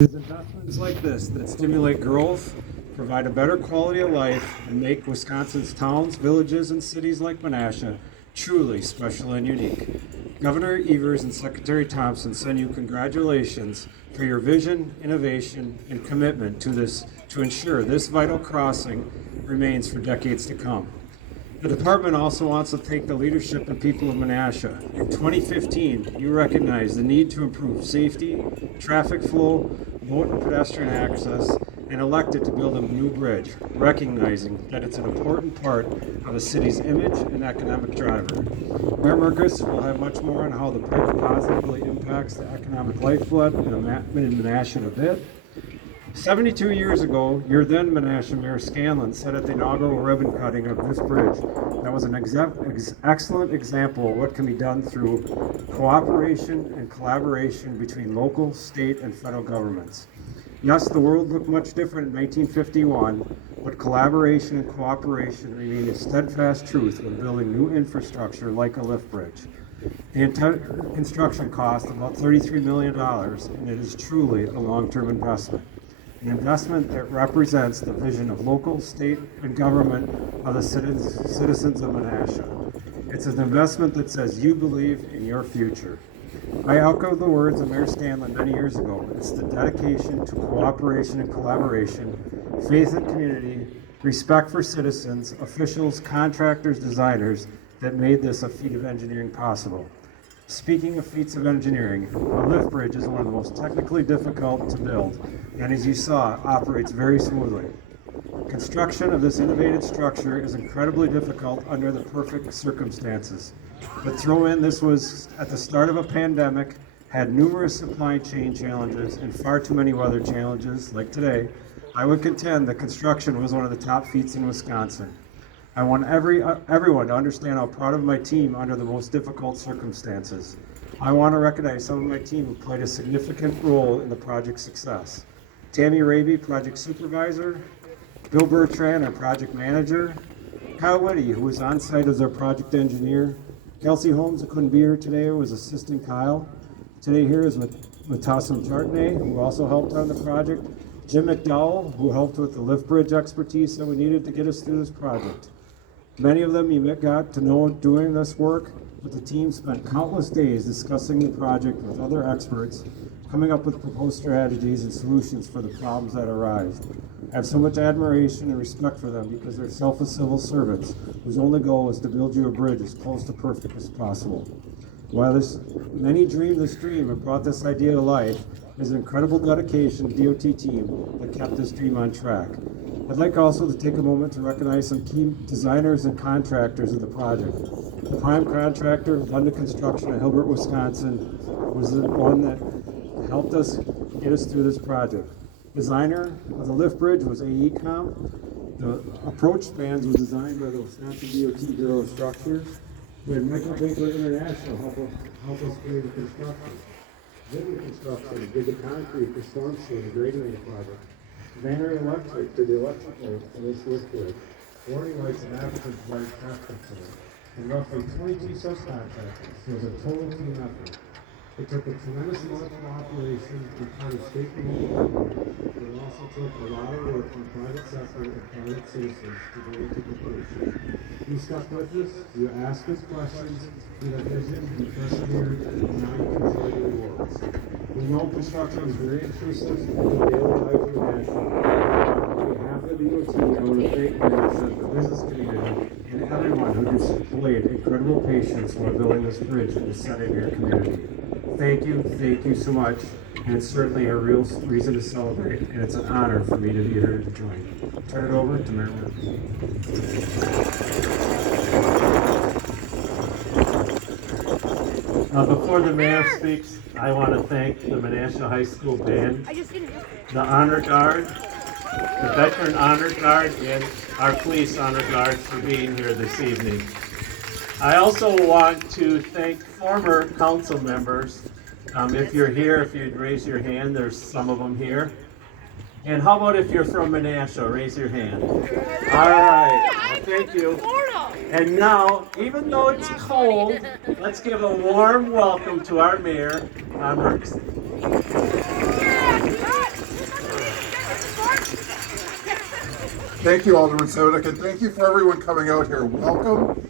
It is investments like this that stimulate growth, provide a better quality of life, and make Wisconsin's towns, villages, and cities like Menasha truly special and unique. Governor Evers and Secretary Thompson send you congratulations for your vision, innovation, and commitment to ensure this vital crossing remains for decades to come. The department also wants to thank the leadership and people of Menasha. In 2015, you recognized the need to improve safety, traffic flow, boat and pedestrian access, and elected to build a new bridge, recognizing that it's an important part of a city's image and economic driver. Mayor Merkus will have much more on how the bridge positively impacts the economic lifeblood in Menasha in a bit. 72 years ago, your then Menasha Mayor Scanlon said at the inaugural ribbon cutting of this bridge that was an excellent example of what can be done through cooperation and collaboration between local, state, and federal governments. Yes, the world looked much different in 1951, but collaboration and cooperation remain a steadfast truth when building new infrastructure like a lift bridge. The entire construction cost about $33 million, and it is truly a long-term investment. An investment that represents the vision of local, state, and government of the citizens of Menasha. It's an investment that says you believe in your future. I echo the words of Mayor Scanlon many years ago. It's the dedication to cooperation and collaboration, faith in community, respect for citizens, officials, contractors, designers that made this a feat of engineering possible. Speaking of feats of engineering, a lift bridge is one of the most technically difficult to build, and as you saw, operates very smoothly. Construction of this innovative structure is incredibly difficult under the perfect circumstances. But throw in this was at the start of a pandemic, had numerous supply chain challenges and far too many weather challenges, like today, I would contend that construction was one of the top feats in Wisconsin. I want everyone to understand how proud of my team under the most difficult circumstances. I want to recognize some of my team who played a significant role in the project's success. Tammy Raby, project supervisor, Bill Bertrand, our project manager, Kyle Whitty, who was on site as our project engineer, Kelsey Holmes, who couldn't be here today, was assisting Kyle. Today here is Matassim Jartney, who also helped on the project, Jim McDowell, who helped with the lift bridge expertise that we needed to get us through this project. Many of them you got to know doing this work, but the team spent countless days discussing the project with other experts, coming up with proposed strategies and solutions for the problems that arise. I have so much admiration and respect for them because they're selfless civil servants whose only goal is to build you a bridge as close to perfect as possible. While many dreamed this dream and brought this idea to life, there's an incredible dedication to the DOT team that kept this dream on track. I'd like also to take a moment to recognize some key designers and contractors of the project. The prime contractor, London Construction of Hilbert, Wisconsin, was the one that helped us get us through this project. Designer of the lift bridge was AECOM. The approach spans was designed by the Wisconsin DOT Bureau of Structures. We had Michael Baker International help us create the construction. Vivid Construction did the concrete for storm sewer and grading of the project. Vannery Electric did the electrical for this lift bridge. Warning lights and advocates provided traffic control. And roughly 22 subcontractors. So it was a total team effort. It took a tremendous amount of cooperation and part of state and local government, but it also took a lot of work from private sector and private citizens to bring it to completion. You stuck with us, you asked us questions, you had vision, you persevered, and now you enjoy the rewards. We know construction is very intrusive in the daily life of the national. On behalf of the DOT, I want to thank the business community and everyone who displayed incredible patience while building this bridge in the center of your community. Thank you so much, and it's certainly a real reason to celebrate, and it's an honor for me to be here to join. Turn it over to Mayor Merkus. Before the mayor speaks, I want to thank the Menasha High School Band, the Honor Guard, the Veteran Honor Guard, and our Police Honor Guard for being here this evening. I also want to thank former council members. If you're here, if you'd raise your hand, there's some of them here. And how about if you're from Menasha, raise your hand. All right, well, thank you. And now, even though it's cold, let's give a warm welcome to our mayor, Merkus. Thank you, Alderman Sodak, and thank you for everyone coming out here. Welcome,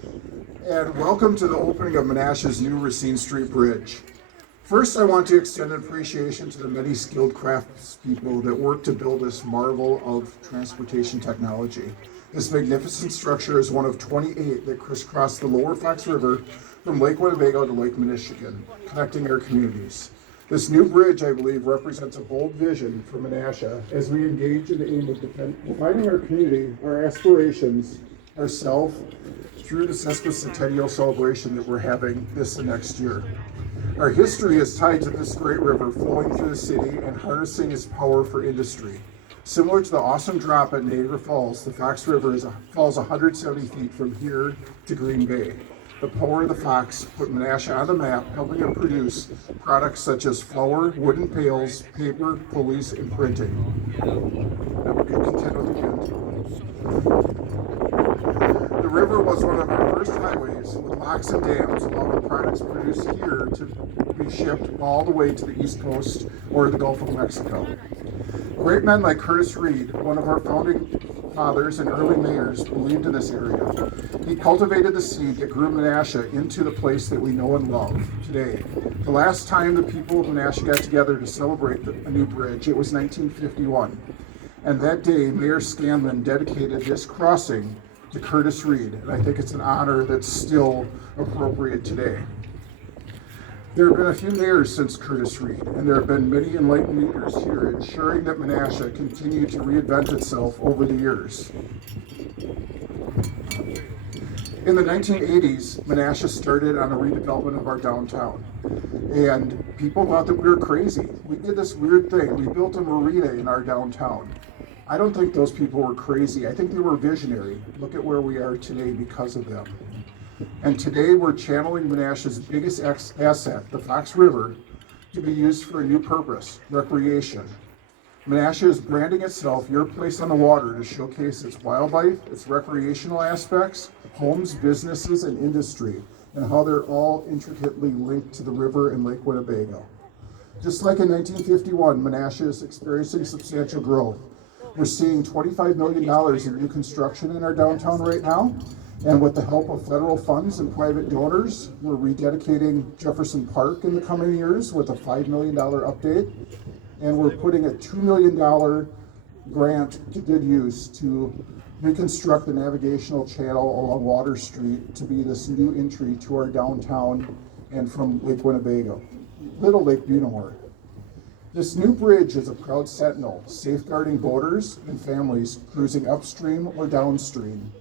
and welcome to the opening of Menasha's new Racine Street Bridge. First, I want to extend an appreciation to the many skilled craftspeople that work to build this marvel of transportation technology. This magnificent structure is one of 28 that crisscross the lower Fox River from Lake Winnebago to Lake Michigan, connecting our communities. This new bridge, I believe, represents a bold vision for Menasha as we engage in the aim of defining our community, our aspirations, ourselves, through the sesquicentennial celebration that we're having this and next year. Our history is tied to this great river flowing through the city and harnessing its power for industry. Similar to the awesome drop at Niagara Falls, the Fox River falls 170 feet from here to Green Bay. The power of the Fox put Menasha on the map, helping it produce products such as flour, wooden pails, paper, pulleys, and printing. Now we're going to continue with the end. The river was one of our first highways with locks and dams, allowing products produced here to be shipped all the way to the East Coast or the Gulf of Mexico. Great men like Curtis Reed, one of our founding fathers and early mayors, believed in this area. He cultivated the seed that grew Menasha into the place that we know and love today. The last time the people of Menasha got together to celebrate a new bridge, it was 1951. And that day, Mayor Scanlon dedicated this crossing to Curtis Reed, and I think it's an honor that's still appropriate today. There have been a few mayors since Curtis Reed, and there have been many enlightened leaders here ensuring that Menasha continued to reinvent itself over the years. In the 1980s, Menasha started on a redevelopment of our downtown, and people thought that we were crazy. We did this weird thing. We built a marina in our downtown. I don't think those people were crazy. I think they were visionary. Look at where we are today because of them. And today we're channeling Menasha's biggest asset, the Fox River, to be used for a new purpose, recreation. Menasha is branding itself Your Place on the Water to showcase its wildlife, its recreational aspects, homes, businesses, and industry, and how they're all intricately linked to the river and Lake Winnebago. Just like in 1951, Menasha is experiencing substantial growth. We're seeing $25 million in new construction in our downtown right now. And with the help of federal funds and private donors, we're rededicating Jefferson Park in the coming years with a $5 million update. And we're putting a $2 million grant to good use to reconstruct the navigational channel along Water Street to be this new entry to our downtown and from Lake Winnebago, Little Lake Buenor. This new bridge is a proud sentinel, safeguarding boaters and families cruising upstream or downstream,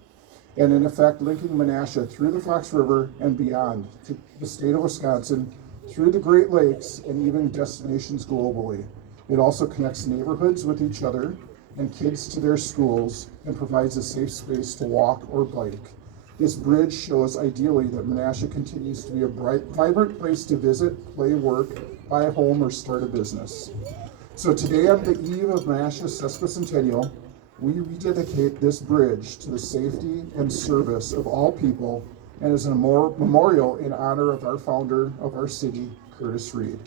and in effect linking Menasha through the Fox River and beyond to the state of Wisconsin, through the Great Lakes, and even destinations globally. It also connects neighborhoods with each other and kids to their schools and provides a safe space to walk or bike. This bridge shows ideally that Menasha continues to be a bright, vibrant place to visit, play, work, buy a home, or start a business. So today on the eve of Menasha's sesquicentennial, we rededicate this bridge to the safety and service of all people and as a memorial in honor of our founder of our city, Curtis Reed.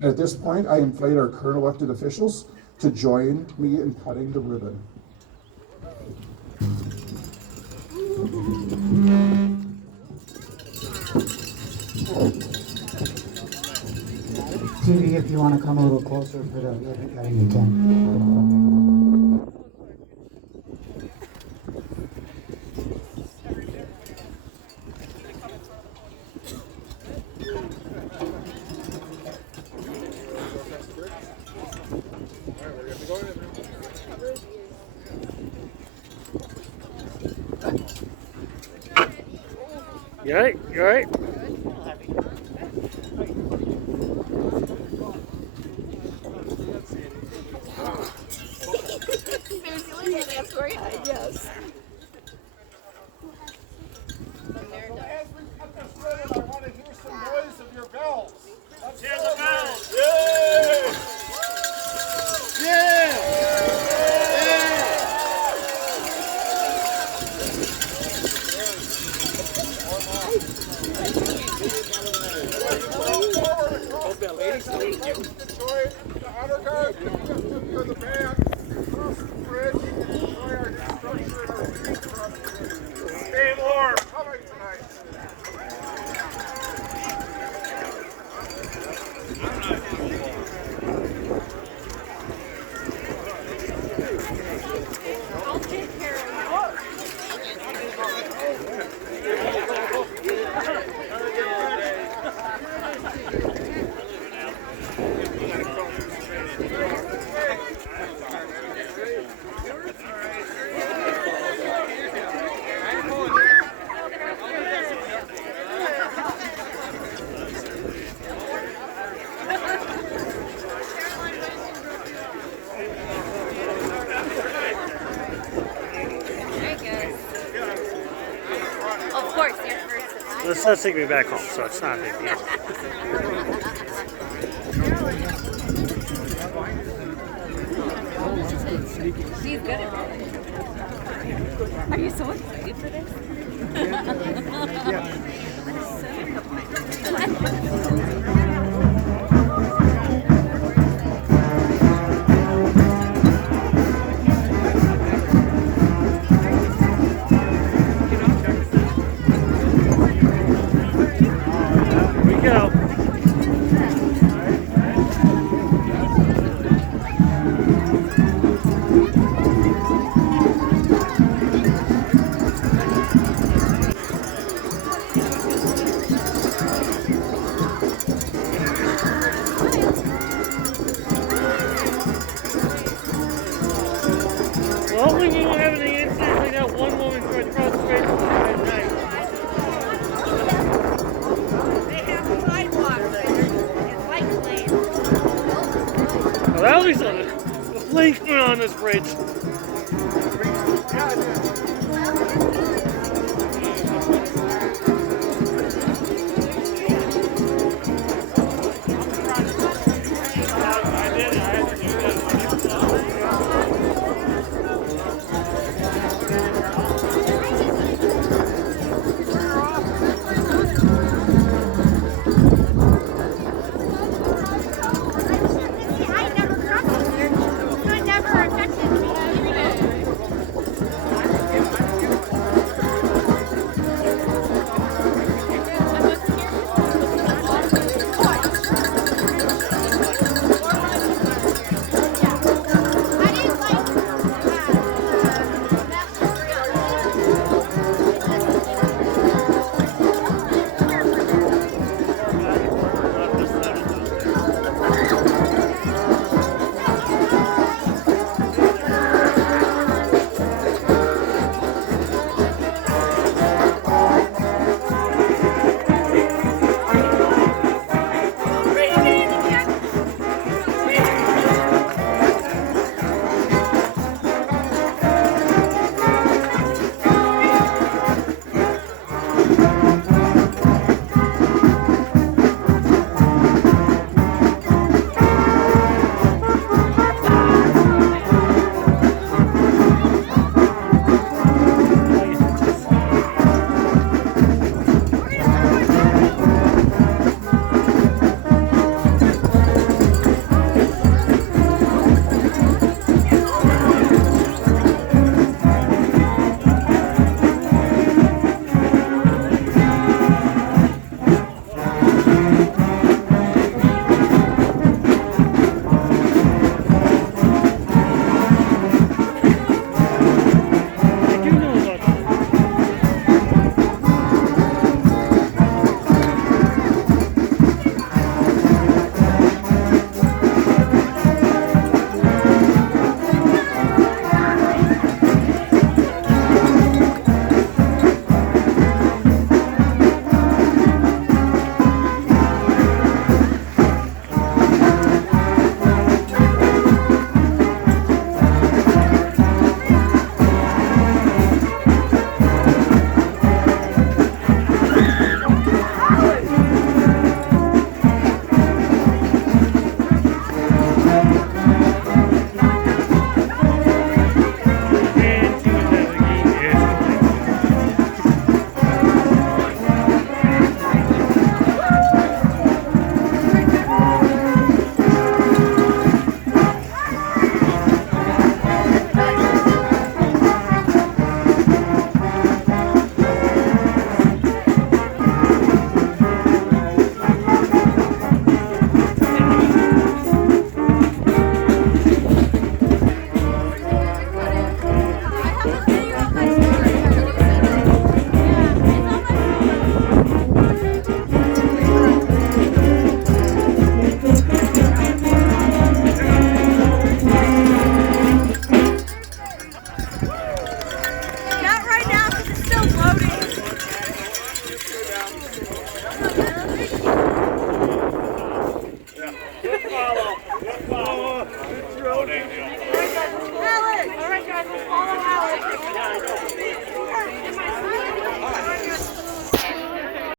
And at this point, I invite our current elected officials to join me in cutting the ribbon. TV, if you want to come a little closer for the ribbon cutting, you can. You all right? You all right? Yes. As we cut this ribbon, I want to hear some noise of your bells. Let's Hear go. the bells! Yeah! Enjoy the honor guard. You're the band. Cross the bridge. Enjoy our destruction. does take me back home, so it's not a big deal. She's good at it. Are you so excited for this? Here we go. Well, hopefully we won't have any incidents like that one woman tried to cross the street at night. They have sidewalks there and bike lanes. Well, at least the policeman on this bridge. Yeah,